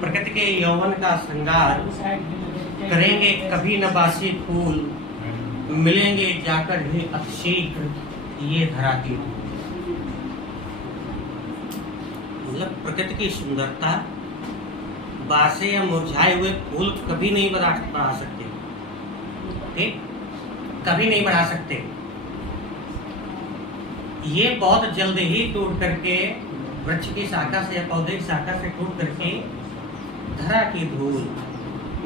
प्रकृति के यौवन का श्रृंगार करेंगे कभी न बासी फूल, मिलेंगे जाकर भी अतिशीघ्र ये धरा की। मतलब प्रकृति की सुंदरता बासे या मुरझाए हुए फूल कभी नहीं बढ़ा सकते, ठीक, कभी नहीं बढ़ा सकते। ये बहुत जल्द ही टूट करके वृक्ष की शाखा से या पौधे की शाखा से टूट करके धरा की धूल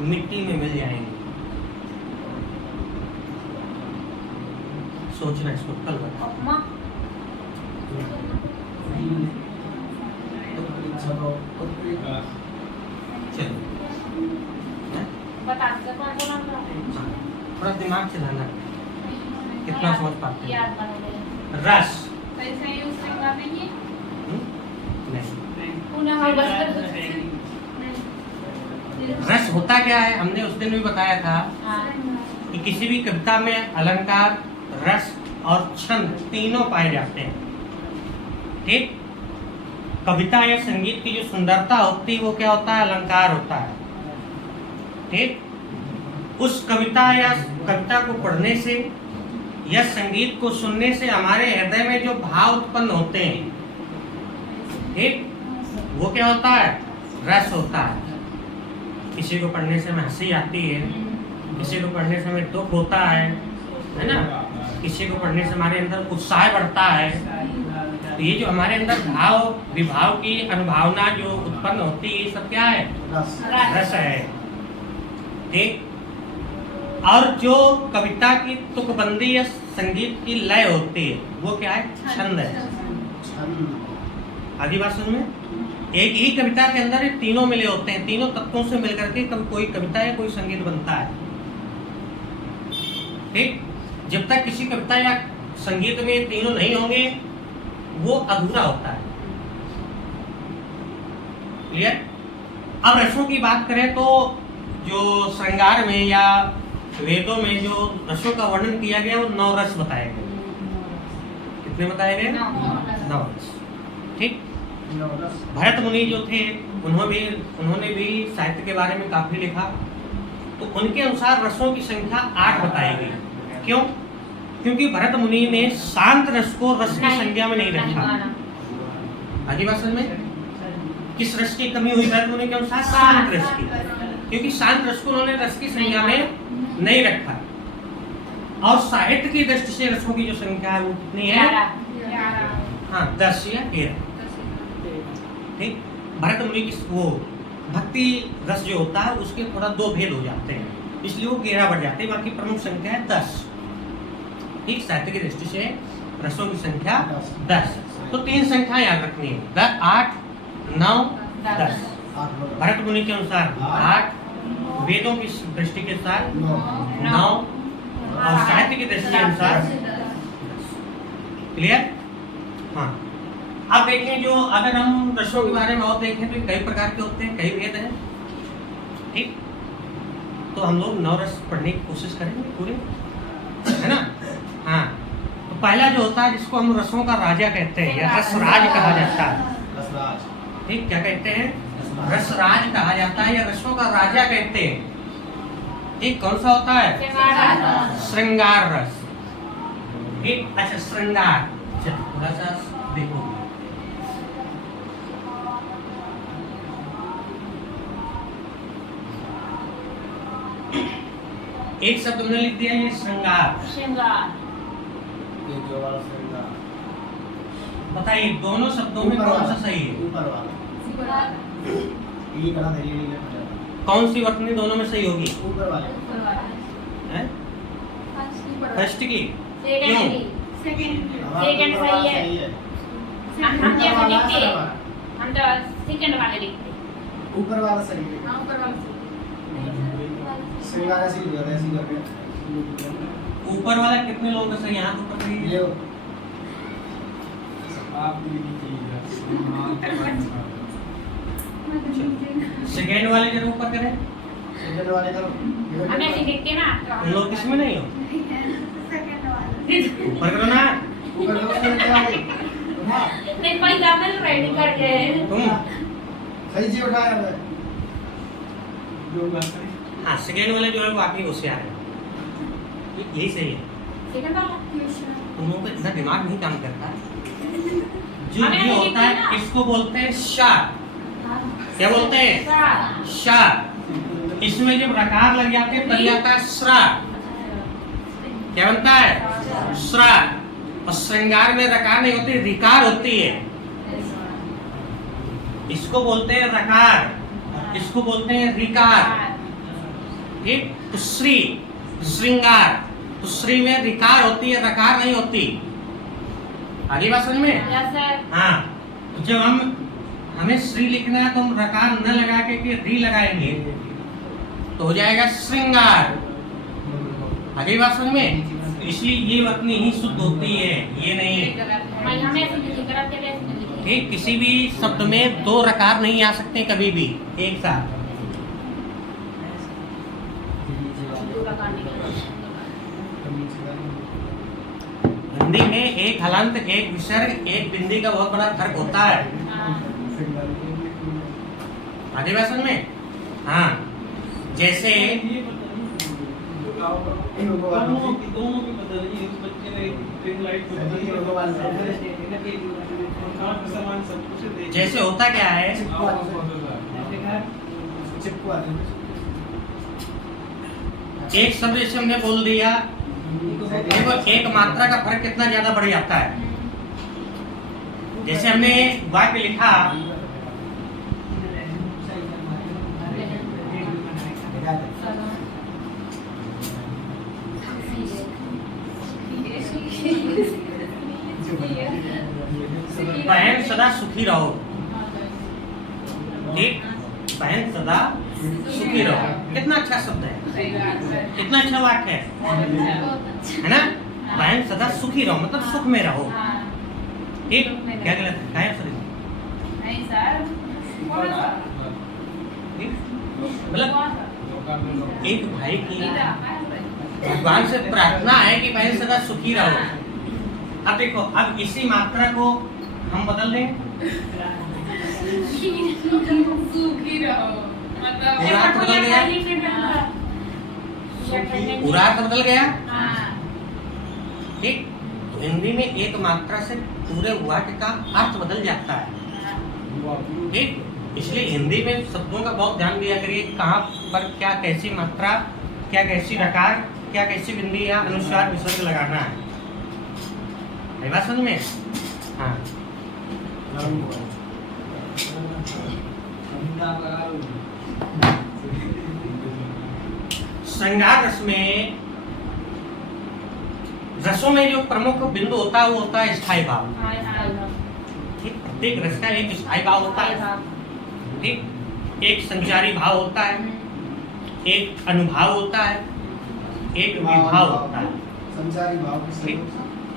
मिट्टी में मिल जाएंगे। सोचना इसको कल बता। चलो थोड़ा दिमाग चलाना, कितना समझ पाते हैं। रस रस होता क्या है, हमने उस दिन भी बताया था कि किसी भी कविता में अलंकार, रस और छंद तीनों पाए जाते हैं, ठीक। कविता या संगीत की जो सुंदरता होती है वो क्या होता है, अलंकार होता है, ठीक। उस कविता या कविता को पढ़ने से या संगीत को सुनने से हमारे हृदय में जो भाव उत्पन्न होते हैं, ठीक, वो क्या होता है, रस होता है। किसी को पढ़ने से हमें हंसी आती है, किसी को पढ़ने से हमें दुख होता है ना, किसी को पढ़ने से हमारे अंदर उत्साह बढ़ता है। तो ये जो हमारे अंदर भाव विभाव की अनुभावना जो उत्पन्न होती है, ये सब क्या है, रस है, ठीक। और जो कविता की तुकबंदी या संगीत की लय होती है वो क्या है, छंद है। आगे बात समझ में, एक ही कविता के अंदर ये तीनों मिले होते हैं, तीनों तत्वों से मिलकर के कभी कोई कविता या कोई संगीत बनता है, ठीक। जब तक किसी कविता या संगीत में ये तीनों नहीं होंगे वो अधूरा होता है। क्लियर। अब रसों की बात करें तो जो श्रृंगार में या वेदों में जो रसों का वर्णन किया गया वो 9 रस बताए गए। कितने बताए गए, 9 रस, ठीक। भरत मुनि जो थे उन्होंने भी साहित्य के बारे में काफी लिखा, तो उनके अनुसार रसों की संख्या 8 बताई गई। क्यों? क्योंकि भरत मुनि ने शांत रस को रस की संज्ञा में नहीं रखा। आगे बात समझ में, किस रस की कमी हुई भरत मुनि के अनुसार, शांत रस की, क्योंकि शांत रस को उन्होंने रस की संज्ञा में नहीं रखा। और साहित्य की दृष्टि से रसों की जो संख्या है वो कितनी है, हाँ 10 या 13, ठीक। भरत मुनि की वो भक्ति रस जो होता है उसके थोड़ा 2 भेद हो जाते हैं, इसलिए वो 11 बढ़ जाते हैं, बाकी प्रमुख संख्या है 10, ठीक। साहित्य की दृष्टि से रसों की संख्या 10। तो 3 संख्या याद रखनी है, 8, 9, 10। भरत मुनि के अनुसार 8, वेदों की दृष्टि के अनुसार 9 और साहित्य की दृष्टि के अनुसार 10। क्लियर। हाँ, अब देखें जो अगर हम रसों के बारे में और देखें तो कई प्रकार के होते हैं, कई भेद हैं, ठीक। तो हम लोग 9 रस पढ़ने की कोशिश करेंगे पूरे, है ना। हाँ, तो पहला जो होता है जिसको हम रसों का राजा कहते हैं या रसराज कहा जाता है, ठीक। क्या कहते हैं, रसराज कहा जाता है या रसों का राजा कहते हैं, ठीक। कौन सा होता है, श्रृंगार रस, ठीक। अच्छा, श्रृंगार थोड़ा सा देखो, एक शब्द हमने लिख दिया, ये श्रृंगार। बताइए दोनों शब्दों में कौन सा सही है, कौन सी वर्तनी दोनों में सही होगी, फर्स्ट की, क्यों, सेकंड सही है, हम जैसे लिखते हैं हम तो सेकंड वाले लिखते हैं, ऊपर वाला सही है, हां ऊपर वाला श्रृंगार ऐसे लिखा है, ऐसे करके ऊपर वाला कितने लोगों का सही, हाथ ऊपर सही है, सेकंड वाले जरा ऊपर करें, सेकंड वाले का हम ऐसे लिखते हैं ना, तुम लोग किसमें नहीं हो, सेकंड वाले ऊपर करो ना, ऊपर का सेकंड वाले नहीं कोई दामन रेडी कर गए तुम सही जी उठाया है हाँ सेकेंड वाले जो है वो आपकी होशियार है, यही सही है। सेकंड वाला उन लोगों का इतना दिमाग नहीं काम करता। जो हमें ये ऐसे होता लिखते हैं है ना। इसको बोलते हैं शा। क्या बोलते हैं? शा। इसमें जब रकार लग जाते हैं तब आता है श्रा। क्या बनता है? श्रा। और श्रृंगार में रकार नहीं होती, रिकार होती है। इसको बोलते हैं रकार, इसको बोलते हैं रिकार। ठीक? तो श्री श्रृंगार, तो श्री में रिकार होती है, रकार नहीं होती। आगे बात समझ में? Yes sir. हाँ, तो जब हमें श्री लिखना है तो हम रकार न लगा के री लगाएंगे तो हो जाएगा श्रृंगार। आगे बात समझ में? इसलिए ये वतनी ही शुद्ध होती है, ये नहीं। हमें ऐसे लिखी गलत क्या ऐसे लिखी ठीक, किसी भी शब्द में दो रकार नहीं आ सकते कभी भी एक साथ। दो लगाने के लिए। हिंदी में एक हलंत, एक विसर्ग, एक बिंदी का बहुत बड़ा फर्क होता है। हाँ। आगे बात समझ में? हाँ, जैसे जैसे होता क्या है, एक शब्द जैसे हमने बोल दिया, देखो एक मात्रा का फर्क कितना ज्यादा बढ़ जाता है। जैसे हमने वाक्य लिखा बहन सदा सुखी रहो। ठीक, बहन सदा सुखी रहो, कितना अच्छा शब्द है, कितना अच्छा वाक्य है ना। बहन सदा सुखी रहो मतलब सुख में रहो। ठीक, क्या गलत है? क्या सर? नहीं सर। मतलब एक भाई की भगवान से प्रार्थना है कि बहन सदा सुखी रहो। अब देखो, अब इसी मात्रा को हम बदल दें, सुखी रहो मतलब उरात बदल गया, उरात बदल गया। ठीक, तो हिंदी में एक मात्रा से पूरे वाक्य का अर्थ बदल जाता है। ठीक, इसलिए हिंदी में शब्दों का बहुत ध्यान दिया करिए, कहाँ पर क्या कैसी मात्रा, क्या कैसी रकार, क्या कैसी बिंदी या अनुस्वार विसर्ग लगाना है। है बात समझ में? हाँ, श्रृंगार रस में, रसों में जो प्रमुख बिंदु होता है वो होता है स्थायी भाव। ठीक, प्रत्येक रस का एक स्थायी भाव होता है। ठीक, एक संचारी भाव होता है, एक अनुभाव होता है, एक विभाव होता है। संचारी भाव। ठीक,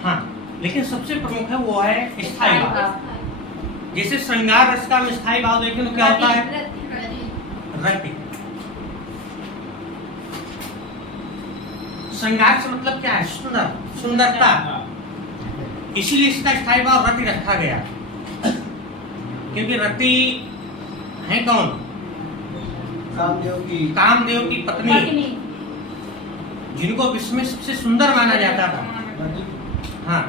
हाँ, लेकिन सबसे प्रमुख है वो है स्थायी भाव। जैसे श्रृंगार रस का हम स्थायी भाव देखें तो क्या होता है? रति। श्रृंगार से मतलब क्या है? सुंदर, सुंदरता। इसीलिए इसका स्थायी भाव रति रखा गया, क्योंकि रति है कौन? कामदेव की पत्नी, जिनको विश्व में सबसे सुंदर माना जाता था। हाँ,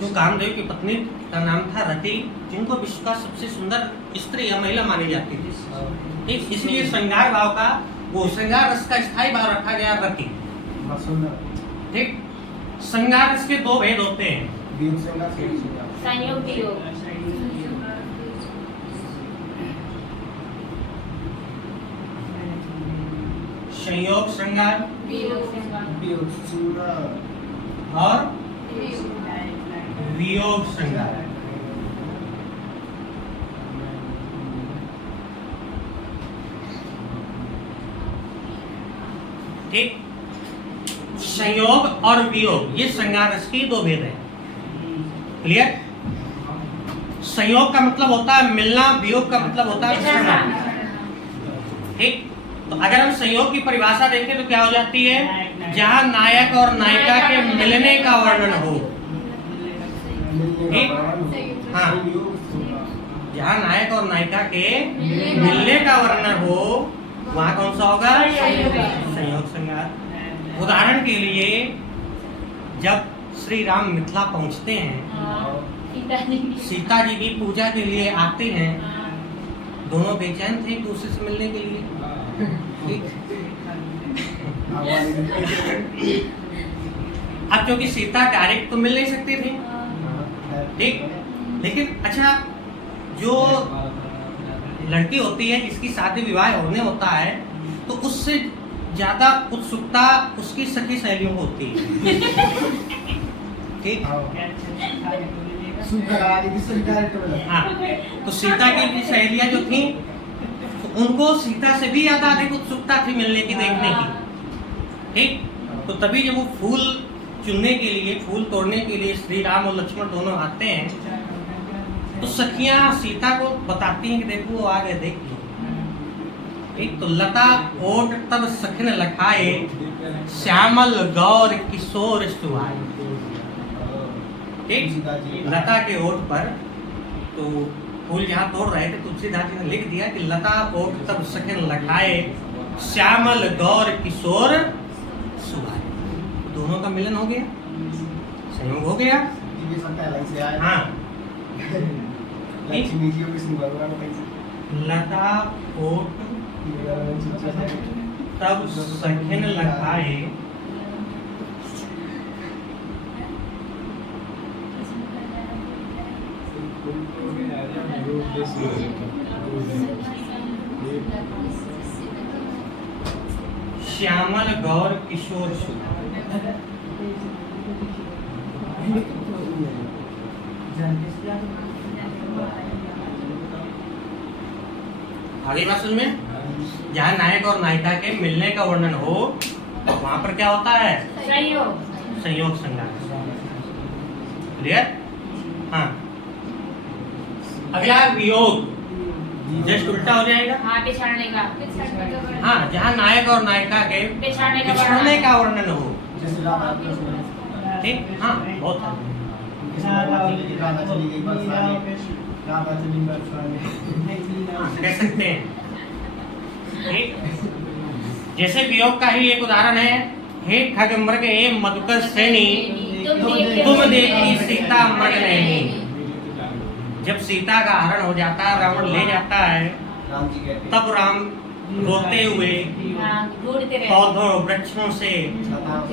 जो कामदेव की पत्नी का नाम था रति, जिनको विश्व का सबसे सुंदर स्त्री या महिला मानी जाती थी। ठीक, इसलिए श्रृंगार भाव का, वो श्रृंगार रस का स्थायी भाव रखा गया रति। ठीक, श्रृंगार रस के दो भेद होते हैं, संयोग वियोग। संयोग श्रृंगार वियोग और वियोग श्रृंगार। ठीक, संयोग और वियोग ये श्रृंगार रस के दो भेद हैं। क्लियर? संयोग का मतलब होता है मिलना, वियोग का मतलब होता है बिछड़ना। ठीक, तो अगर हम संयोग की परिभाषा देखें तो क्या हो जाती है? जहां नायक और नायिका के मिलने का वर्णन हो। ठीक, हाँ, जहाँ नायक और नायिका के मिलने का वर्णन हो वहाँ कौन सा होगा? संयोग श्रृंगार। उदाहरण के लिए जब श्री राम मिथिला पहुँचते हैं, सीता जी भी पूजा के लिए आते हैं, दोनों बेचैन थे एक दूसरे से मिलने के लिए। अब क्योंकि सीता डायरेक्ट तो मिल नहीं सकती थी, ठीक, लेकिन अच्छा जो लड़की होती है जिसकी शादी विवाह होने होता है तो उससे ज्यादा उत्सुकता उसकी सखी सहेलियों को होती है, ठीक। हाँ, तो सीता की भी सहेलियां जो थी तो उनको सीता से भी ज्यादा अधिक उत्सुकता थी मिलने की, देखने की, ठीक। तो तभी जब वो फूल चुनने के लिए, फूल तोड़ने के लिए श्री राम और लक्ष्मण दोनों आते हैं तो सखियां सीता को बताती हैं कि देखो वो आ गए, देख लो। एक तो लता ओट तब सखन लखाए, श्यामल गौर किशोर सुहाए, ठीक। लता के ओट पर तो फूल जहाँ तोड़ रहे थे तुलसीदास जी ने लिख दिया कि लता ओट तब सखन लखाए, श्यामल गौर किशोर सुहाए। दोनों का मिलन हो गया, संयोग हो गया। हाँ, लता ओट तब सखन लखाए, श्यामल गौर किशोर सुहाए। आगे बात सुन में, जहाँ नायक और नायिका के मिलने का वर्णन हो वहां पर क्या होता है? संयोग श्रृंगार। क्लियर? हाँ, अगला वियोग, जस्ट उल्टा हो जाएगा। हाँ, बिछड़ने का। हाँ, जहाँ नायक और नायिका के बिछड़ने का वर्णन हो, ठीक। हाँ, बहुत कह सकते हैं, ठीक। जैसे वियोग का ही एक उदाहरण है, हे खग मृग हे मधुकर श्रेणी, तुम देखी सीता मृग नैनी। जब सीता का हरण हो जाता है, रावण ले जाता है, तब राम रोते हुए पौधों वृक्षों से,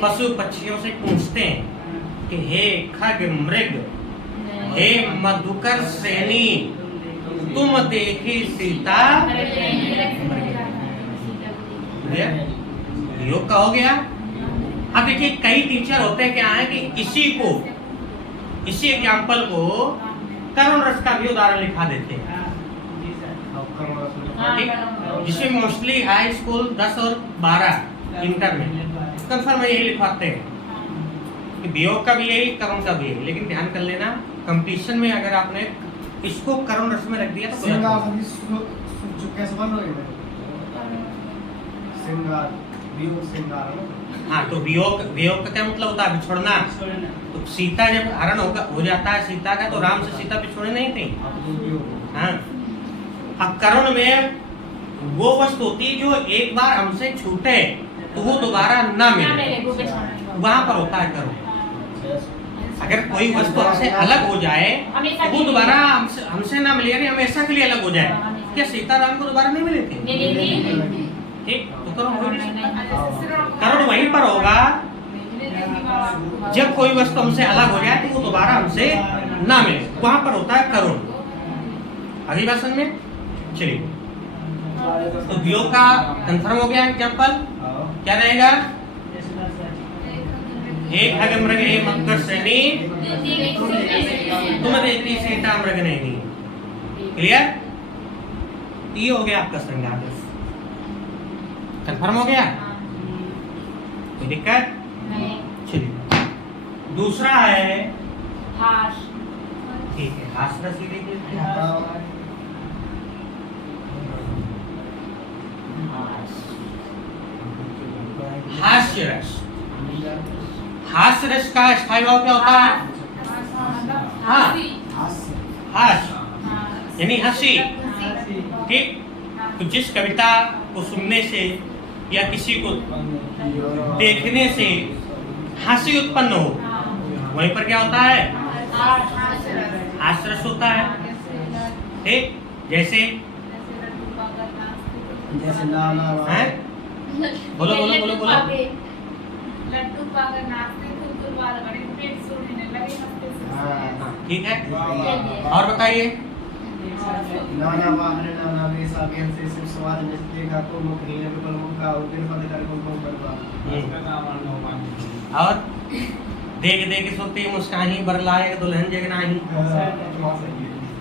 पशु पक्षियों से पूछते हैं कि हे खग मृग हे मधुकर श्रेणी, तुम देखी सीता। योग का हो गया। अब देखिए कई टीचर होते हैं क्या है कि इसी एग्जाम्पल को करुण रस का भी उदाहरण लिखा देते हैं, जिसमें मोस्टली हाई स्कूल 10 और 12 इंटर में कंफर्म यही लिखवाते हैं कि वियोग का भी यही, करुण का भी यही। लेकिन ध्यान कर लेना, कंपटीशन में अगर आपने इसको करुण रस में रख दिया तो हाँ, तो वियोग का क्या मतलब होता है? बिछोड़ना। तो सीता जब हरण हो जाता है सीता का, तो राम से सीता बिछोड़े नहीं थे। हाँ, अब करुण में वो वस्तु होती जो एक बार हमसे छूटे तो वो दोबारा ना मिले, वहां पर होता है करुण। अगर कोई वस्तु हमसे अलग हो जाए तो वो दोबारा हमसे ना मिले, यानी हमेशा के लिए अलग हो जाए। क्या सीता राम को दोबारा नहीं मिले थे? ठीक, तो करुण वहीं पर होगा जब कोई वस्तु हमसे अलग हो जाए तो वो दोबारा हमसे ना मिले, वहां पर होता है करुण। अगली बात समझ में चलिए, तो वियोग का कंफर्म हो गया एग्जाम्पल, क्या रहेगा? हे खग मृग हे मधुकर श्रेणी, तुम देखी सीता मृग नैनी। क्लियर? ये हो गया आपका श्रृंगार, कंफर्म हो गया, कोई दिक्कत? चलिए दूसरा है हास। ठीक है, हास रस लिख लीजिए। हास्य रस। हास्य रस का स्थायी भाव क्या होता है? हाँ, हास। यानी हंसी। ठीक, तो जिस कविता को सुनने से या किसी को देखने से हंसी उत्पन्न हो, वहीं पर क्या होता है? हास्यरस होता है। ठीक, जैसे हैं? बोलो बोलो बोलो बोलो। लड्डू पाकर नाचते तुलतुल वाला बड़े पेट सोने लगे हंसते से। ठीक है, और बताइए। नाना वाहन नाना वेशा बेन से सिर्फ स्वाद में देखा को मुख हीने में बल मुख का उदिन पद कर को बरबा। और देख देख सोती मुस्कानी बरलाए दुल्हन जगनाही।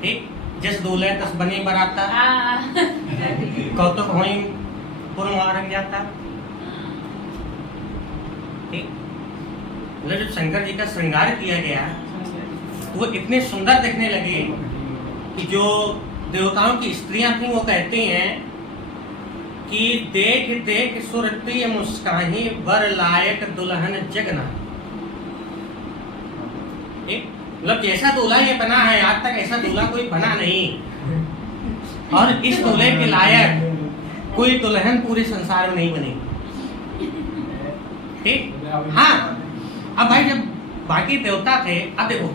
ठीक, जिस दूल्हे तस बनी बराता कौतुक होई पुरवारन जाता। ठीक, मतलब जब शंकर जी का श्रृंगार किया गया वो इतने सुंदर दिखने लगे कि जो देवताओं की स्त्रियां थीं वो कहती हैं कि देख देख सुरती मुस्काही वर लायक दुल्हन जगना। मतलब जैसा दूल्हा ये बना है आज तक ऐसा दूल्हा कोई बना नहीं, और इस दूल्हे के लायक कोई दुल्हन पूरे संसार में नहीं बनी। ठीक, हाँ, अब भाई जब बाकी देवता थे, अब देखो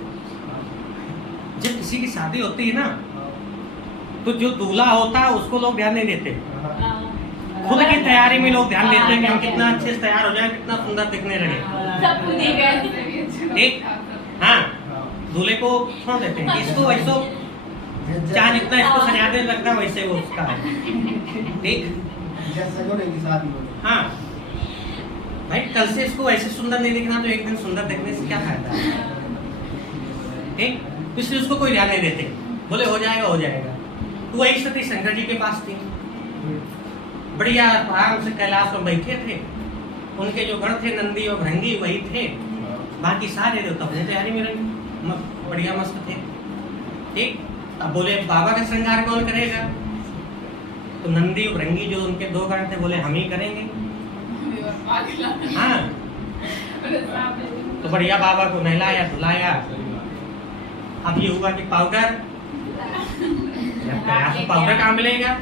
जब किसी की शादी होती है ना तो जो दूल्हा होता है उसको लोग ध्यान नहीं देते, खुद की तैयारी में लोग ध्यान देते हैं कि हम कितना अच्छे से तैयार हो जाए, कितना सुंदर दिखने लगे। ठीक, हाँ, दूल्हे को छोड़ देते हैं, इसको वैसो चाहे जितना इसको सजाते लगता वैसे वो उसका है। ठीक, हाँ भाई, कल से इसको वैसे सुंदर नहीं दिखना तो एक दिन सुंदर दिखने से क्या फायदा है? ठीक, इसलिए उसको कोई ध्यान नहीं देते, बोले हो जाएगा हो जाएगा। तो वही सती शंकर जी के पास थी, बढ़िया आराम से कैलाश में बैठे थे, उनके जो गण थे नंदी और भृंगी वही थे, बाकी सारे देवता अपनी तैयारी में रहे, बढ़िया मस्त थे। ठीक, अब बोले बाबा का श्रृंगार कौन करेगा? तो नंदी और भृंगी जो उनके दो गण थे बोले हम ही करेंगे। हाँ, तो बढ़िया बाबा को नहलाया धुलाया। अब ये हुआ कि पाउडर, पाउडर कहाँ मिलेगा?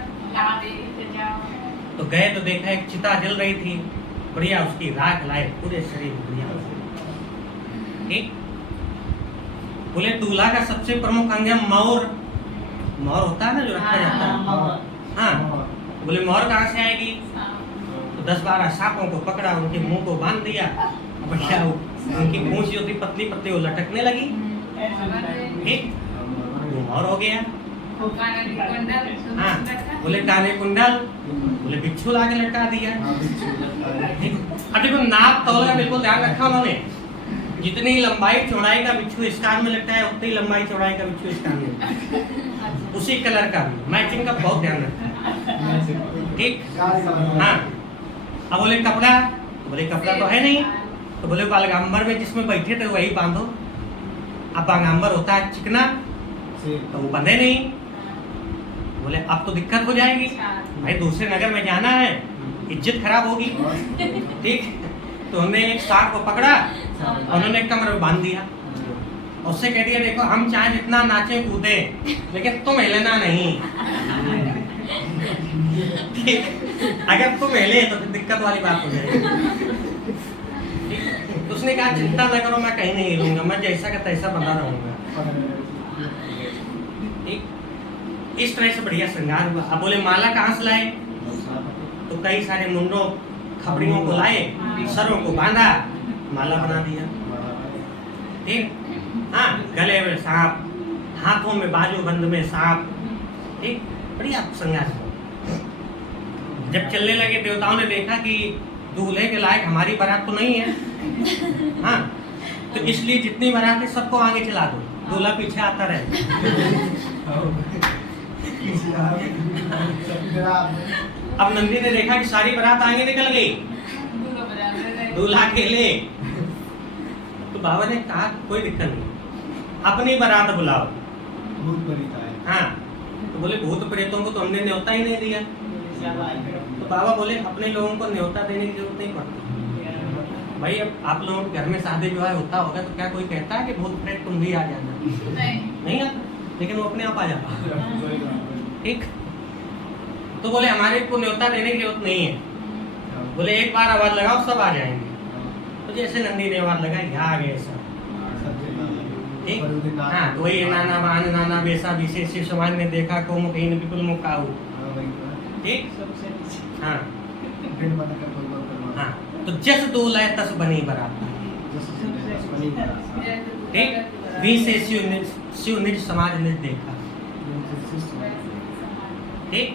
तो गए तो देखा एक चिता जल रही थी, बढ़िया उसकी राख लाए पूरे शरीर बढ़िया। ठीक, बोले दूल्हा का सबसे प्रमुख अंग है मोर। मोर होता है ना जो रखा जाता है। हाँ, बोले मोर कहाँ से आएगी? तो 10-12 सांपों को पकड़ा, उनके मुंह को बांध दिया, बढ़िया उनकी पूंछ जो थी पतली पतली वो लटकने लगी। ठीक, वो मोर हो गया। हाँ, बोले काले कुंडल, बोले बिच्छू लाके लटका दिया। अब देखो नाप तौला बिल्कुल ध्यान रखा उन्होंने, जितनी लंबाई चौड़ाई का बिच्छू इस कान में लगता है उतनी लंबाई चौड़ाई का बिच्छू इस कान में, उसी कलर का भी मैचिंग का बहुत ध्यान रखा। ठीक, हाँ, अब बोले कपड़ा, तो बोले कपड़ा तो है नहीं, तो बोले बालगाम्बर में जिसमें बैठे थे वही बांधो। अब बालगाम्बर होता है चिकना, तो वो बंधे नहीं, बोले अब तो दिक्कत हो जाएगी भाई, दूसरे नगर में जाना है, इज्जत खराब होगी। ठीक, तो हमने एक सांप को पकड़ा, उन्होंने कमर में बांध दिया, उससे कह दिया देखो हम चाहे जितना नाचे कूदे लेकिन तुम हिलना नहीं। ठीक, अगर तुम हिले तो फिर दिक्कत वाली बात हो जाएगी। ठीक, उसने कहा चिंता न करो मैं कहीं नहीं हिलूंगा, मैं जैसा का तैसा बना रहूंगा। ठीक, इस तरह से बढ़िया श्रृंगार हुआ। अब बोले माला कहाँ से लाए? तो कई सारे मुंडों खपड़ियों को लाए, सरों को बांधा, माला बना दिया। ठीक, हाँ, गले में सांप, हाथों में बाजू बंद में सांप। ठीक, बढ़िया श्रृंगार। जब चलने लगे देवताओं ने देखा कि दूल्हे के लायक हमारी बारात तो नहीं है। हाँ, तो इसलिए जितनी बारात है सबको आगे चला दो, दूल्हा पीछे आता रहे। अब नंदी ने देखा कि सारी बारात आगे निकल गई, दूल्हा अकेले। तो बाबा ने कहा कोई दिक्कत नहीं, अपनी बारात बुलाओ। हाँ, तो बोले भूत प्रेतों को तो हमने न्योता ही नहीं दिया। तो बाबा बोले अपने लोगों को न्योता देने की जरूरत नहीं पड़ती भाई। अब आप लोगों के घर में शादी विवाह होता होगा तो क्या कोई कहता है कि भूत प्रेत तुम भी आ जाना? नहीं आता। लेकिन वो अपने आप आ जाता। ठीक, तो बोले हमारे को न्योता देने की जरूरत नहीं है, बोले एक बार आवाज लगाओ सब आ जाएंगे। तो जैसे नंदी ने आवाज लगाई यहाँ आ गए सब। ठीक, हाँ तो वही नाना बान नाना बेसा विशेष शिव समाज ने देखा को मुख हीन विपुल मुख काहू। ठीक, हाँ हाँ, तो जस दूल्हा तस बनी बराबर। ठीक, भी से शिव निज समाज ने देखा। ठीक,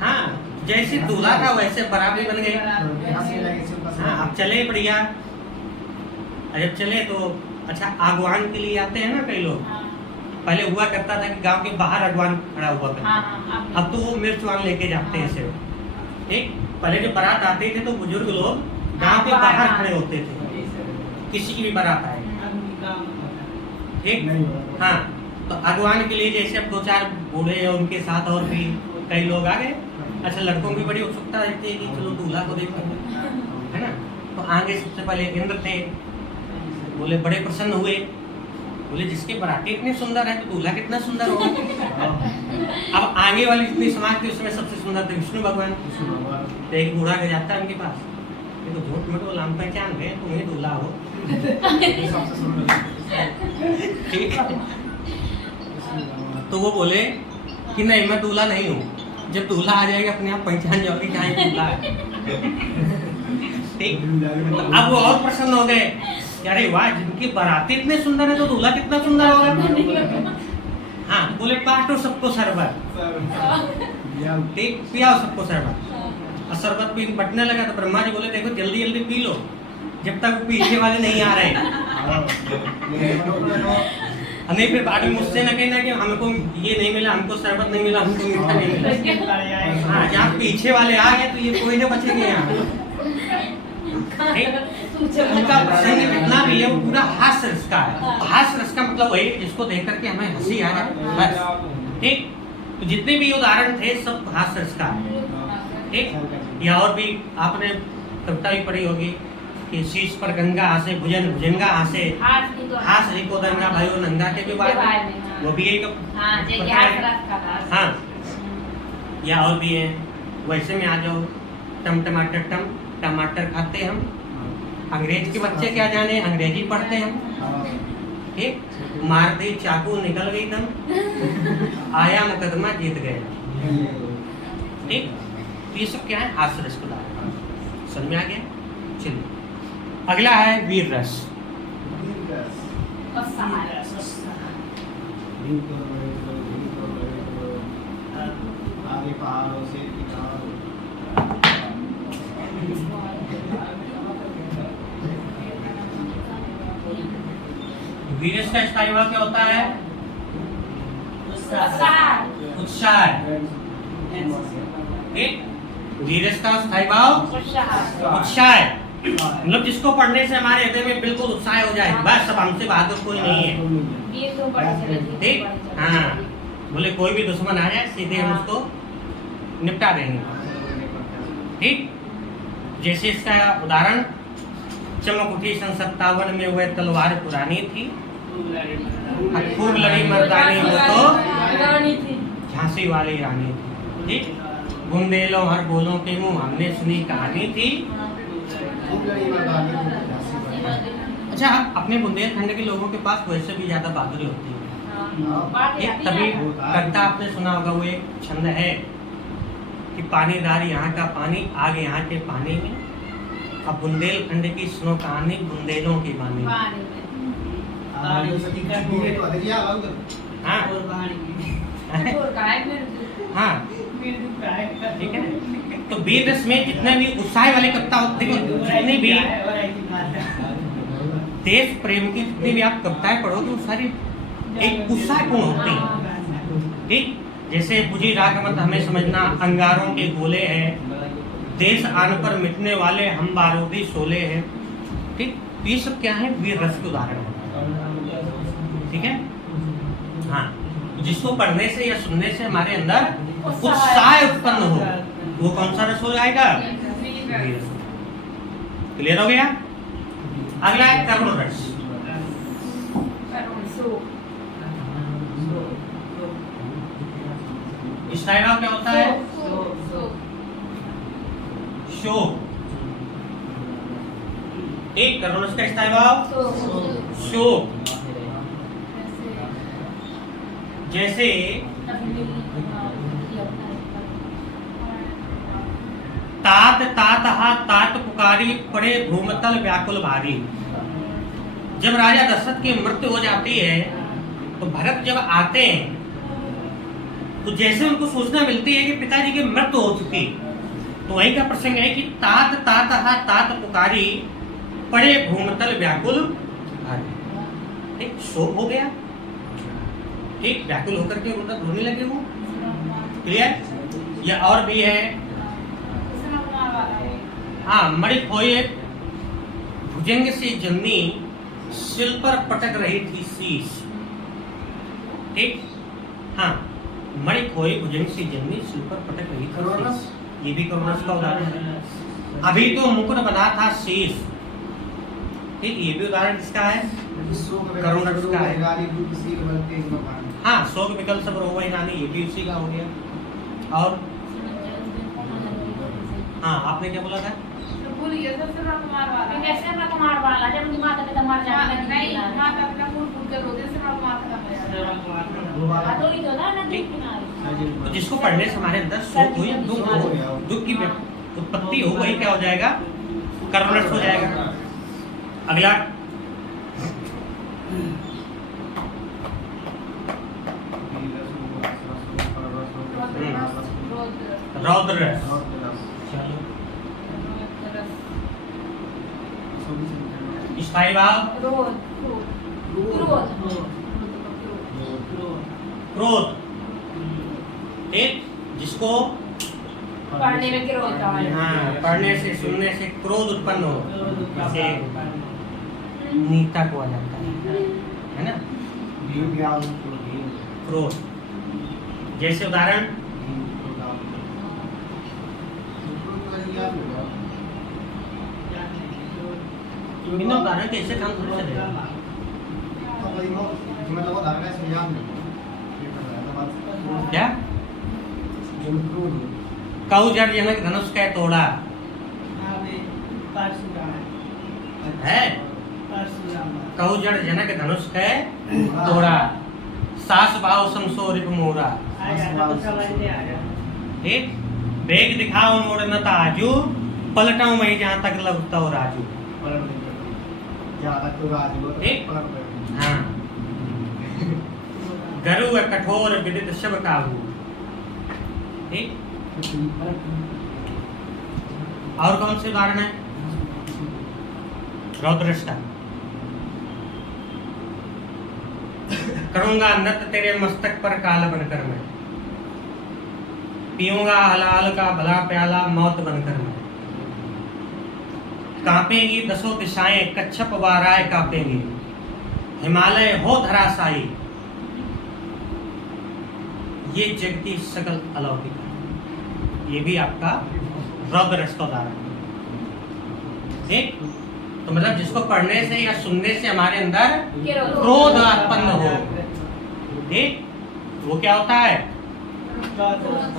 हाँ जैसे दूल्हा का वैसे बराबरी बन गई। हाँ अब चले बढ़िया, जब चले तो अच्छा आगवान के लिए आते हैं ना कई लोग। पहले हुआ करता था कि गांव के बाहर अगवान खड़ा हुआ करता, अब तो वो मिर्चवान लेके जाते हैं सिर्फ। ठीक, पहले जब बारात आते थे तो बुजुर्ग लोग गांव के बाहर खड़े होते थे, किसी की भी बारात आए। ठीक, हाँ तो अगवान के लिए जैसे अब 2-4 बूढ़े और उनके साथ और भी कई लोग आ गए। अच्छा लड़कों की बड़ी उत्सुकता रहती है कि चलो दूल्हा को देखते हैं, है ना। तो आगे सबसे पहले इंद्र थे, बोले बड़े प्रसन्न हुए, बोले जिसके बराती इतने सुंदर है तो दूल्हा कितना सुंदर होगा। अब आगे वाली जितनी समाज थी उसमें सबसे सुंदर थे विष्णु भगवान। तो एक बूढ़ा के जाता है उनके पास, ये तो झूठ में तो लाम पहचान गए तुम ही दूल्हा हो। ठीक, तो वो बोले कि नहीं मैं दूल्हा नहीं हूँ, जब दूल्हा आ जाएगा अपने आप पहचान जाओगे कहाँ दूल्हा है। ठीक, तो अब वो और प्रसन्न हो गए, अरे वाह जिनकी बाराती इतने सुंदर है तो दूल्हा कितना सुंदर होगा। हाँ बोले बांटो सबको शरबत। ठीक, पियाओ सबको शरबत। और शरबत पी बटने लगा तो ब्रह्मा जी बोले देखो जल्दी जल्दी पी लो जब तक पीछे वाले नहीं आ रहे। नहीं फिर बाद में मुझसे न कहना कि हमको ये नहीं मिला, हमको शरबत नहीं मिला, हमको मीठा नहीं मिला। हाँ जहाँ पीछे वाले आ गए तो ये कोई ना बचेंगे यहाँ। उनका प्रसंग कितना भी है वो पूरा हास्य रस का है। हास्य रस का मतलब वही जिसको देख करके हमें हंसी आ जाए बस। ठीक, तो जितने भी उदाहरण थे सब हास्य रस का है। ठीक, या और भी आपने कविता भी पढ़ी होगी कि शीश पर गंगा हासे भुजन भुजंगा हासे हास ही को दंगा भाइयों नंगा के भी बात वो भी एक। हाँ या और भी है, वैसे में आ जाओ टम टमाटर टम टमाटर खाते हम, अंग्रेज के बच्चे क्या जाने अंग्रेजी पढ़ते हम। ठीक, मार दी चाकू निकल गई दम, आया मुकदमा जीत गए। ठीक, ये सब क्या है हास्य रस को समझ में आ गया। चलिए अगला है वीर रस। आगे पहाड़ों से वीर रस का स्थायी क्या होता है? उत्साह। ठीक, वीर रस का स्थायी भाव उत्साह, मतलब जिसको पढ़ने से हमारे हृदय में बिल्कुल उत्साह हो जाए, बस सब हमसे बहादुर कोई नहीं है। ठीक, हाँ बोले कोई भी दुश्मन आ जाए सीधे हम उसको निपटा देंगे। ठीक, जैसे इसका उदाहरण चमक उठी सन 57 में वह तलवार पुरानी थी, खूब लड़ी मर्दानी वो तो झांसी वाली रानी थी। ठीक, बुंदेलों हर बोलों के मुंह हमने सुनी कहानी थी। अच्छा अपने बुंदेलखंड के लोगों के पास वैसे भी ज्यादा बहादुरी होती है। एक तभी कविता आपने सुना होगा, वो एक छंद है कि पानीदार यहाँ का पानी आग यहाँ के पानी में, अब बुंदेलखंड की सुनो कहानी बुंदेलों की पानी में। हाँ ठीक है, तो वीर रस में जितने भी उत्साह वाले कविता होते हैं, जितने भी देश प्रेम की जितनी भी आप कविताएं पढ़ोगे वो सारी एक उत्साहपूर्ण होती हैं। ठीक, जैसे बुझी राग मत हमें समझना अंगारों के गोले हैं, देश आने पर मिटने वाले हम बारूदी शोले हैं। ठीक, ये सब क्या है वीर रस के उदाहरण है। ठीक है, हाँ जिसको पढ़ने से या सुनने से हमारे अंदर उत्साह उत्पन्न हो वो कौन सा रस हो जाएगा? क्लियर हो गया। अगला है करुण रस। स्थायी भाव क्या होता है? शोक। एक करुणस का स्थायी भाव शोक। जैसे तात तात हा तात पुकारी पड़े भूमतल व्याकुल भारी। जब राजा दशरथ की मृत्यु हो जाती है तो भरत जब आते हैं तो जैसे उनको सूचना मिलती है कि पिताजी की मृत्यु हो चुकी, तो वही का प्रसंग है कि तात तात हा तात पुकारी पड़े भूमतल व्याकुल भारी। ठीक, शोक हो गया, ठीक, व्याकुल होकर के रोने लगे वो। क्लियर? या और भी है, हाँ, मणि खोए भुजंग से जन्नी सिल पर पटक रही थी शीश। ठीक, हाँ, मणि खोए भुजंग से जन्नी सिल पर पटक रही थी शीश। ये भी करुणस का उदाहरण है। अभी तो मुकुट बना था शीश। ठीक, ये भी उदाहरण किसका है? करुणस का है। हाँ, शोक विकल सब रोवै नानी, ये भी उसी का हो गया। और हाँ, आपने क्या बोला था? कैसे कुमार वाला जब उनकी माता पिता मर जाने लगी नहीं, माता पिता फूट के रोते से कुमार का तो ही तो ना नदी किनारे। तो जिसको पढ़ने से हमारे अंदर शोक हुई, दुख हो, दुख की उत्पत्ति हो, वही क्या हो जाएगा? करुणस हो जाएगा। अगला रौद्र। स्थायी भाव क्रोध। ठीक, जिसको पढ़ने में क्रोध आता है। हाँ, पढ़ने से सुनने से क्रोध उत्पन्न हो, जैसे नीता को आ जाता है ना? क्रोध। जैसे उदाहरण, बिना उदाहरण कैसे काम शुरू चलेगा? क्या? कहु जड़ जनक धनुष कै तोड़ा है। कहु जड़ जनक धनुष कै तोड़ा, सास भाव समसो रिप मोरा। ठीक, बेग दिखाओ मोड़ न ताजू, पलटाऊं मैं जहां तक लगता हो राजू। ठीक, हाँ, गरु व कठोर विदित शब काहू। ठीक, और कौन से उदाहरण है? रौद्रष्ट। करूंगा नृत्य तेरे मस्तक पर काल बनकर मैं, पीऊंगा हलाल का भला प्याला मौत बनकर मैं। कांपेंगी दसों दिशाएं कच्छप वाराय कांपेंगे, हिमालय हो धराशायी, ये जग की सकल अलौकिक है। ये भी आपका रौद्र रस का उदाहरण है। ठीक, तो मतलब जिसको पढ़ने से या सुनने से हमारे अंदर क्रोध उत्पन्न हो, ठीक, वो क्या होता है?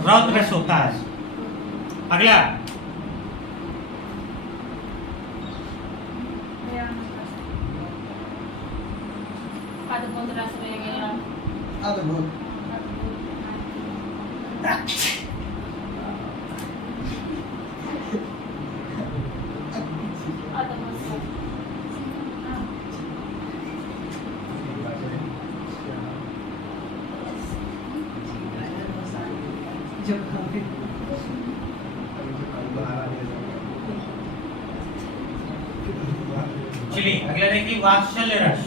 रौद्र रस होता है। अगला अद्भुत रस रह गया। चलिए अगला देखिए, वात्सल्य रस।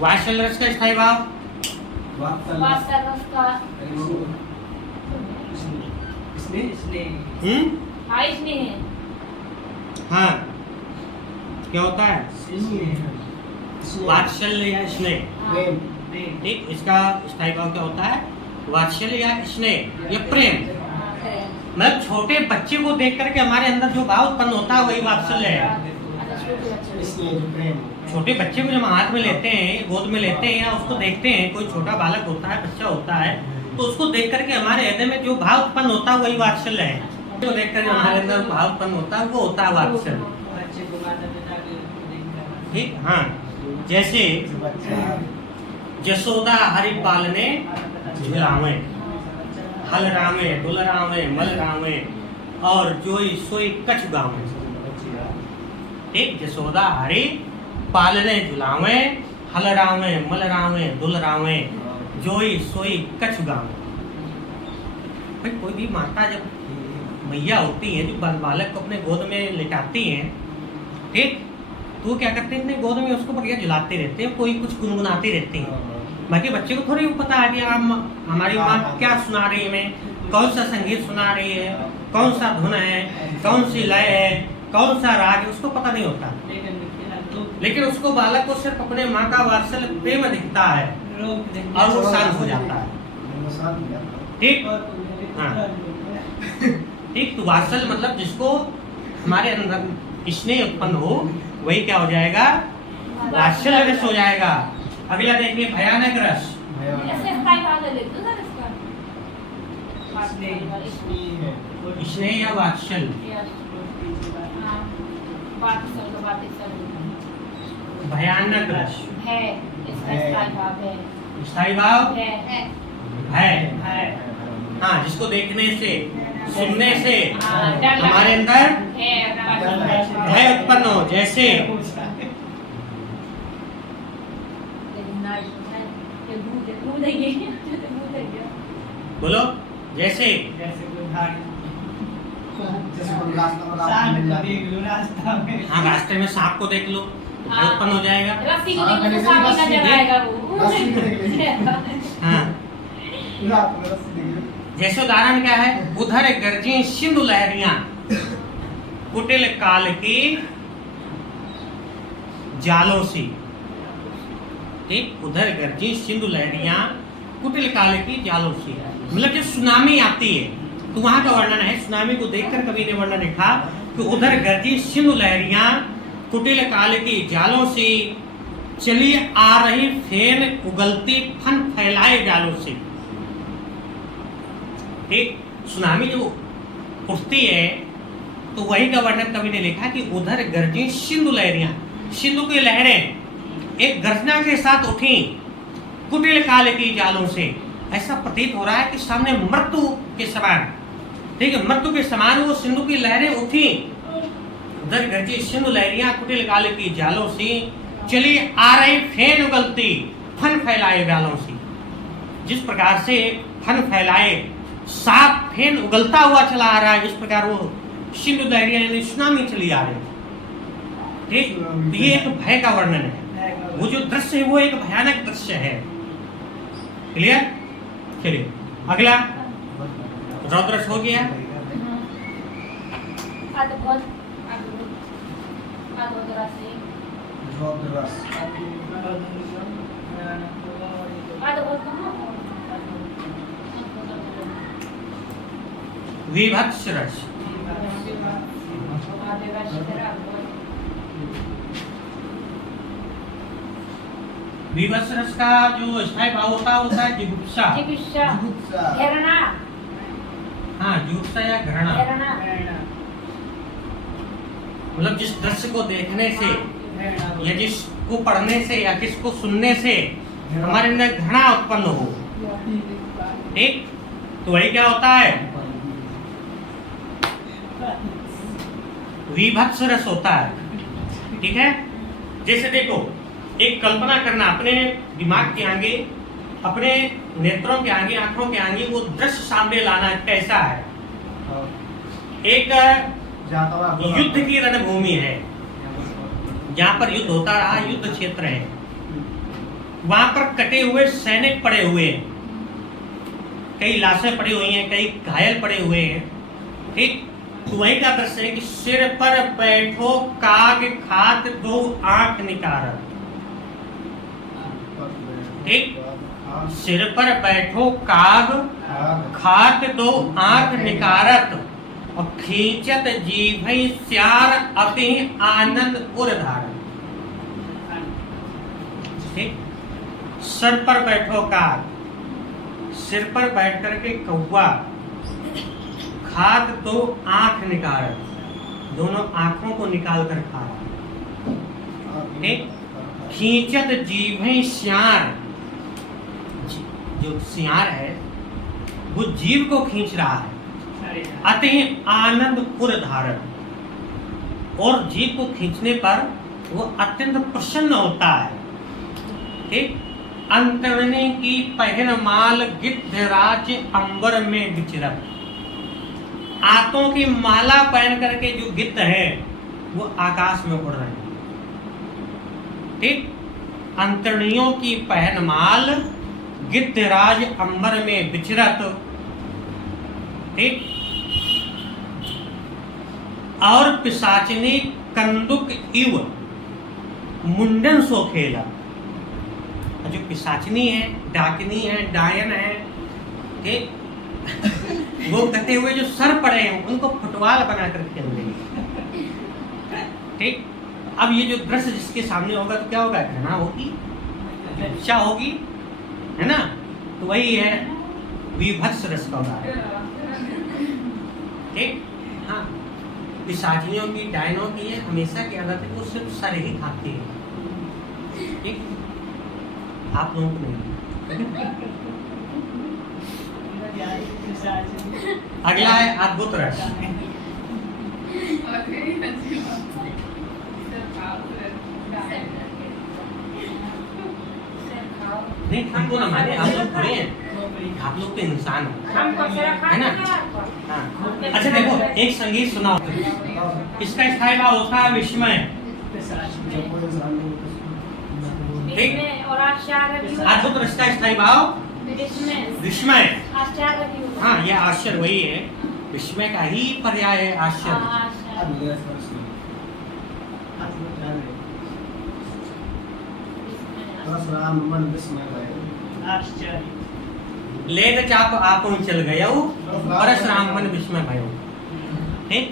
वात्सल्य रस का स्थायी भाव वात्सल्य रस का हाई स्नेह। हाँ, क्या होता है? वात्सल्य या स्नेह। ठीक, इसका स्थायी भाव क्या होता है? वात्सल्य या स्नेह या प्रेम। मतलब छोटे बच्चे को देख करके हमारे अंदर जो भाव उत्पन्न होता है वही वात्सल्य है। इसलिए जो प्रेम छोटे बच्चे को जब हाथ में लेते हैं, गोद में लेते हैं या उसको देखते हैं, कोई छोटा बालक होता है, बच्चा होता है, तो उसको देख करके हमारे हृदय में जो भाव उत्पन्न होता है वही वात्सल्य है। जो देख कर जो हमारे अंदर भाव उत्पन्न होता है वो होता है वात्सल्य। ठीक, हाँ। जैसे जसोदा हरि पालने झुलावे, हल रामे, डुल रामे, मल रामे, और जोई सोई कछ गावे। ठीक, जसोदा हरि पालने झुलावे, हल रामे, मल रामे, दुल रामे, जोई सोई कछ गावे। भाई कोई भी माता जब मैया होती है, जो बालक को अपने गोद में लेटाती हैं, ठीक, तो वो क्या करते हैं, अपने गोद में उसको बढ़िया झुलाते रहते हैं, कोई कुछ गुनगुनाती रहती है। बाकी बच्चे को थोड़ी पता है कि हमारी माँ क्या सुना रही है, हमें कौन सा संगीत सुना रही है, कौन सा धुन है, कौन सी लय है, कौन सा राग है, उसको पता नहीं होता। लेकिन उसको बालक को सिर्फ अपने माँ का वात्सल्य प्रेम दिखता है और वो शांत हो जाता है। ठीक, हाँ, ठीक। तो वात्सल्य मतलब जिसको हमारे अंदर स्नेह उत्पन्न हो, वही क्या हो जाएगा, वात्सल्य रस हो जाएगा। अगला देखिए, भयानक रस। ऐसे स्थाई भाग ले लेते हो सर इसका स्नेह या वात्सल्य, भयानक रस है, इसका स्थाई भाव है, स्थायी भाव है। है। हाँ, जिसको देखने से, सुनने से हाँ, डर हमारे अंदर है भय उत्पन्न हो। जैसे बोलो, जैसे हाँ, रास्ते में सांप को देख लो, भय उत्पन्न हो जाएगा। रस्सी को देखो तो सांप का जगह आएगा वो। हाँ, जैसे उदाहरण क्या है, उधर गर्जी सिंधु लहरियां, कुटिल काल की जालों से। ठीक, उधर गर्जी सिंधु लहरियां, कुटिल काल की जालों से, मतलब जब सुनामी आती है तो वहां का वर्णन है। सुनामी को देखकर कवि ने वर्णन लिखा कि उधर गर्जी सिंधु लहरियां, कुटिल काल की जालों से, चली आ रही फेन उगलती फन फैलाए जालों से। एक सुनामी जो उठती है तो वही का वर्णन कवि ने लिखा कि उधर गर्जी सिंधु लहरियां, सिंधु की लहरें एक गर्जना के साथ उठी कुटिल काल की जालों से। ऐसा प्रतीत हो रहा है कि सामने मृत्यु के समान, ठीक है, मृत्यु के समान वो सिंधु की लहरें उठी। उधर गर्जी सिंधु लहरियां, कुटिल काल की जालों से, चली आ रही फेन उगलती फन फैलाए जालों से। जिस प्रकार से फन फैलाए साफ फेन उगलता हुआ चला आ रहा है, इस प्रकार वो सिंधु लहरियां यानी सुनामी चली आ रही है। ठीक, ये एक भय का वर्णन है। वो जो दृश्य है वो एक भयानक दृश्य है। क्लियर? चलिए अगला, रौद्रस हो गया। विभत्स रस, विभत्स रस का जो स्थायी भाव होता है जिगुप्सा। घृणा। हाँ, जुगुप्सा या घृणा, मतलब जिस दृश्य को देखने से या जिसको पढ़ने से या किसको सुनने से हमारे अंदर घृणा उत्पन्न हो। ठीक, तो वही क्या होता है, विभत्स रस होता है। ठीक है, जैसे देखो, एक कल्पना करना अपने दिमाग के आगे, अपने नेत्रों के आगे, आंखों के आगे वो दृश्य सामने लाना कैसा है। एक युद्ध की रणभूमि है, जहाँ पर युद्ध होता रहा, युद्ध क्षेत्र है, वहां पर कटे हुए सैनिक पड़े हुए हैं, कई लाशें पड़ी हुई हैं, कई घायल पड़े हुए हैं। ठीक, तो वही का दृश्य है कि सिर पर बैठो काग खात दो आंख निकारत। ठीक, सिर पर बैठो काग खात दो आंख निकारत, और खींचत जीभई स्यार अति आनंद उर धारत। ठीक। सर पर बैठो काग, सिर पर बैठ करके कौवा, खाद तो आंख निकाल, दोनों आंखों को निकाल कर खा रहा। ठीक। खींचत जीभें सियार, जो सियार है वो जीव को खींच रहा है। अति आनंद पुर धारण, और जीव को खींचने पर वो अत्यंत प्रसन्न होता है। ठीक। अंतरने की पहन माल गिद्धराज अंबर में विचरत, आंतों की माला पहन करके जो गिद्ध है वो आकाश में उड़ रहे हैं। ठीक। अंतरणियों की पहन माल गिद्धराज अंबर में विचरत। ठीक। और पिशाचिनी कंदुक इव मुंडन सो खेला, जो पिशाचिनी है, डाकिनी है, डायन है, ठीक, वो कटे हुए जो सर पड़े हैं उनको फुटबॉल बनाकर खेल देंगे। ठीक। अब ये जो दृश्य जिसके सामने होगा तो क्या होगा? घृणा होगी, इच्छा होगी, है ना? तो वही है विभत्स रस का उदाहरण। ठीक। हाँ, पिशाचियों की, डायनों की ये हमेशा की आदत है, वो सिर्फ सर ही खाती है। ठीक। आप लोगों को नहीं। अगला है अद्भुत रस। नहीं, हमको ना माने, आप लोग थोड़े हैं, आप लोग तो इंसान है ना? हाँ। अच्छा देखो, एक संगीत सुनाओ। इसका स्थायी भाव होता है विस्मय। ठीक। अद्भुत रस का स्थायी भाव विस्मय। हाँ, ये आश्चर्य वही है, विस्मय का ही पर्याय है आश्चर्य। लेद चाप आपो चल गयो, परशुराम मन विस्मय भयो। ठीक।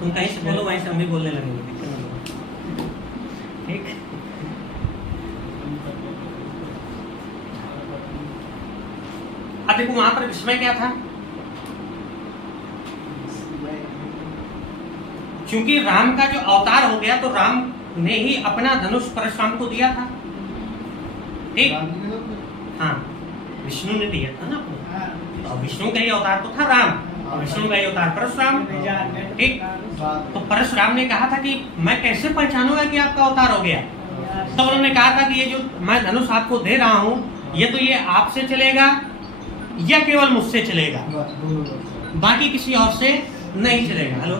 तुम कहीं से बोलो वहीं से हम भी बोलने लगेंगे। ठीक। अब देखो वहां पर विस्मय क्या था? क्योंकि राम का जो अवतार हो गया तो राम ने ही अपना धनुष परशुराम को दिया था। ठीक। हाँ, विष्णु ने दिया था ना अपने, तो विष्णु का ही अवतार तो था राम, और विष्णु का ही अवतार परशुराम। ठीक। तो परशुराम ने कहा था कि मैं कैसे पहचानूंगा कि आपका अवतार हो गया? तो उन्होंने कहा था कि ये जो मैं धनुष आपको दे रहा हूँ, ये तो ये आपसे चलेगा या केवल मुझसे चलेगा, बाकी किसी और से नहीं चलेगा। हेलो,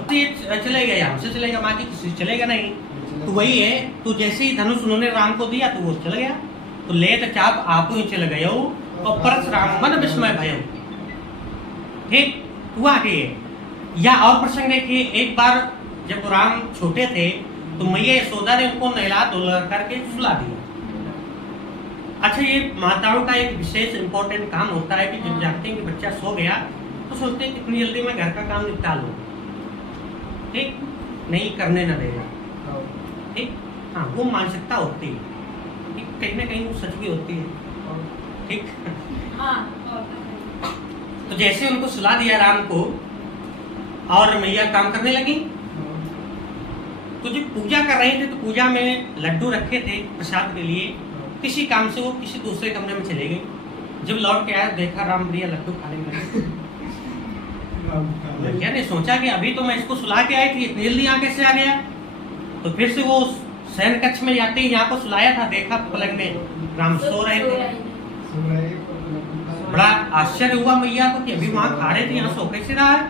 चलेगा या हमसे चलेगा, बाकी किसी से चलेगा नहीं। तो वही है, तो जैसे ही धनुष उन्होंने राम को दिया तो वो चल गया। तो लेत चाप आपो ही चल गयो, और परशुराम मन विस्मय भयो। ठीक। हुआ आगे या और प्रसंग देखिए, एक बार जब राम छोटे थे तो मैया यशोदा ने उनको नहला धुला करके सुला दिया। अच्छा, ये माताओं का एक विशेष इंपॉर्टेंट काम होता है कि जब जानते हैं कि बच्चा सो गया तो सोचते हैं कितनी जल्दी मैं घर का काम निपटा लूँ। ठीक। नहीं करने न देगा। ठीक। हाँ, वो मानसिकता होती है, कहीं ना कहीं वो सच भी होती है। ठीक। तो जैसे उनको सुला दिया राम को और मैया काम करने लगी, तो जब पूजा कर रहे थे तो पूजा में लड्डू रखे थे प्रसाद के लिए, किसी काम से वो किसी दूसरे कमरे में चले गए। जब लौट के आया देखा राम भैया लड्डू खाने लगे। मैया ने सोचा कि अभी तो मैं इसको सुला के आई थी, इतनी जल्दी यहाँ कैसे आ गया? तो फिर से वो शयन कक्ष में जाते ही यहाँ को सुलाया था, देखा पलंग में राम सो रहे थे। बड़ा आश्चर्य हुआ मैया को कि अभी वहाँ खा रहे थे, यहाँ सो कैसे रहा है?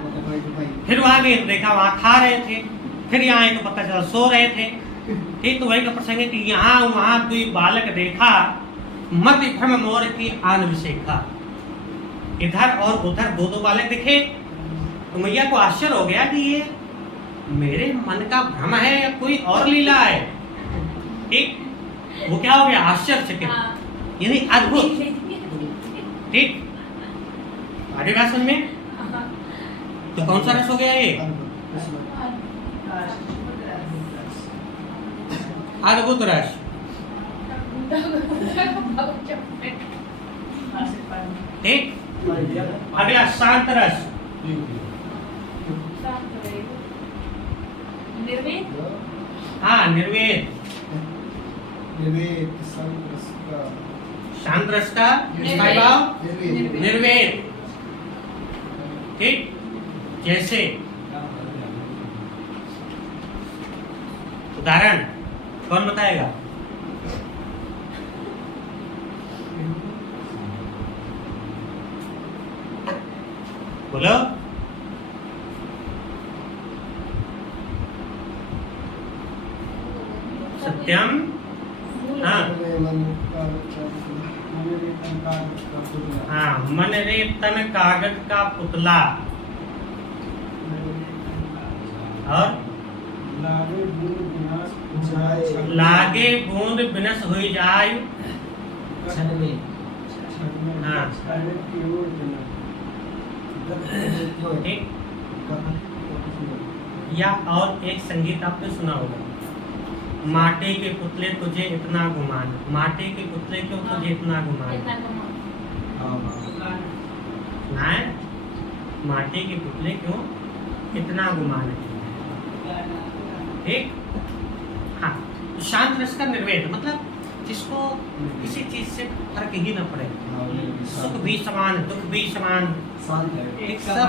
फिर वहाँ गए, देखा वहाँ खा रहे थे। फिर यहाँ आए तो पता चला सो रहे थे। ठीक। तो वही का प्रसंग है कि यहाँ वहाँ दुई बालक देखा, मत भ्रम मोर की आन विशेखा। इधर और उधर दो दो बालक दिखे, तो मैया को आश्चर्य हो गया कि ये मेरे मन का भ्रम है या कोई और लीला है। ठीक। वो क्या हो गया? आश्चर्यचकित, यानी अद्भुत। ठीक। आगे बात समझ में? तो कौन सा रस हो गया ये? अद्भुत रस। ठीक। अगला शांत रस। निर्वेद। हाँ, निर्वेद। निर्वेद शांत रस का। शांत रस का स्थायी भाव निर्वेद। ठीक। जैसे उदाहरण कौन बताएगा? बोलो। सत्यम। हाँ हाँ, मन रे तन कागज का पुतला। और लागे बूंद विनस हुई जाय। हाँ ठीक। या और एक संगीत आपने सुना होगा, माटी के पुतले तुझे इतना गुमान। माटी के पुतले क्यों तुझे इतना गुमान? ना, माटी के पुतले क्यों इतना गुमान है? ठीक। हाँ, शांत रस का निर्वेद मतलब जिसको किसी चीज से फर्क ही न पड़े, सुख भी समान, दुख भी समान, एक सब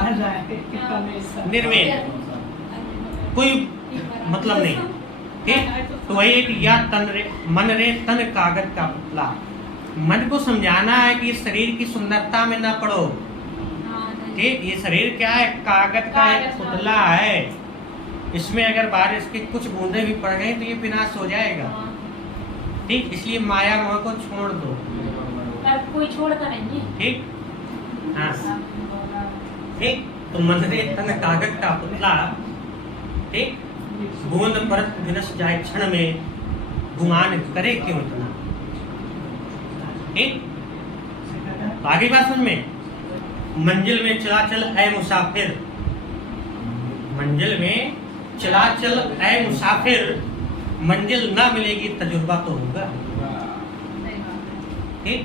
निर्वेद, कोई मतलब नहीं। ठीक। तो वही एक या तन रे मन रे तन कागज का पुतला। मन को समझाना है कि इस शरीर की सुंदरता में ना पड़ो। ठीक। ये शरीर क्या है? कागज का एक पुतला है। इसमें अगर बारिश की कुछ बूंदे भी पड़ गई तो ये विनाश हो जाएगा। ठीक। इसलिए माया मोह को छोड़ दो। पर कोई छोड़ता नहीं है। ठीक। हाँ ठीक। तो मन रे तन कागज का पुतला। ठीक। बूंद परत विनस जाए क्षण में, गुमान करे क्यों इतना? ठीक। आगे बात समझ में। मंजिल में चलाचल ऐ मुसाफिर। मंजिल में चलाचल ऐ मुसाफिर। मंजिल ना मिलेगी तजुर्बा तो होगा। ठीक।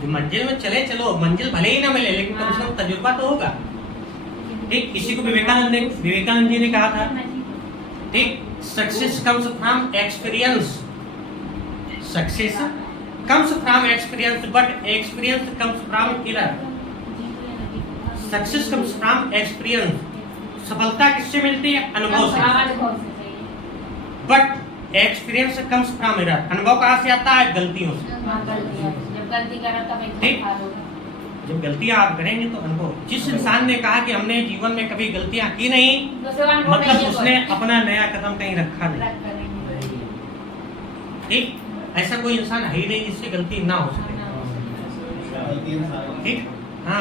जो मंजिल में चले चलो, मंजिल भले ही ना मिले लेकिन कम से कम तजुर्बा तो होगा। ठीक। इसी को विवेकानंद जी ने कहा था। ठीक। Success comes from experience. Success comes from experience but experience comes from error. Success comes from experience. सफलता किससे मिलती है? अनुभव से। But experience comes from error. अनुभव कहाँ से आता है? गलतियों से। जब गलती करा तब ठीक। जब गलतियां आप करेंगे तो अनुभव। जिस इंसान ने कहा कि हमने जीवन में कभी गलतियां की नहीं, मतलब उसने अपना नया कदम कहीं रखा नहीं। ठीक। ऐसा कोई इंसान है ही नहीं जिससे गलती ना हो सके। ठीक।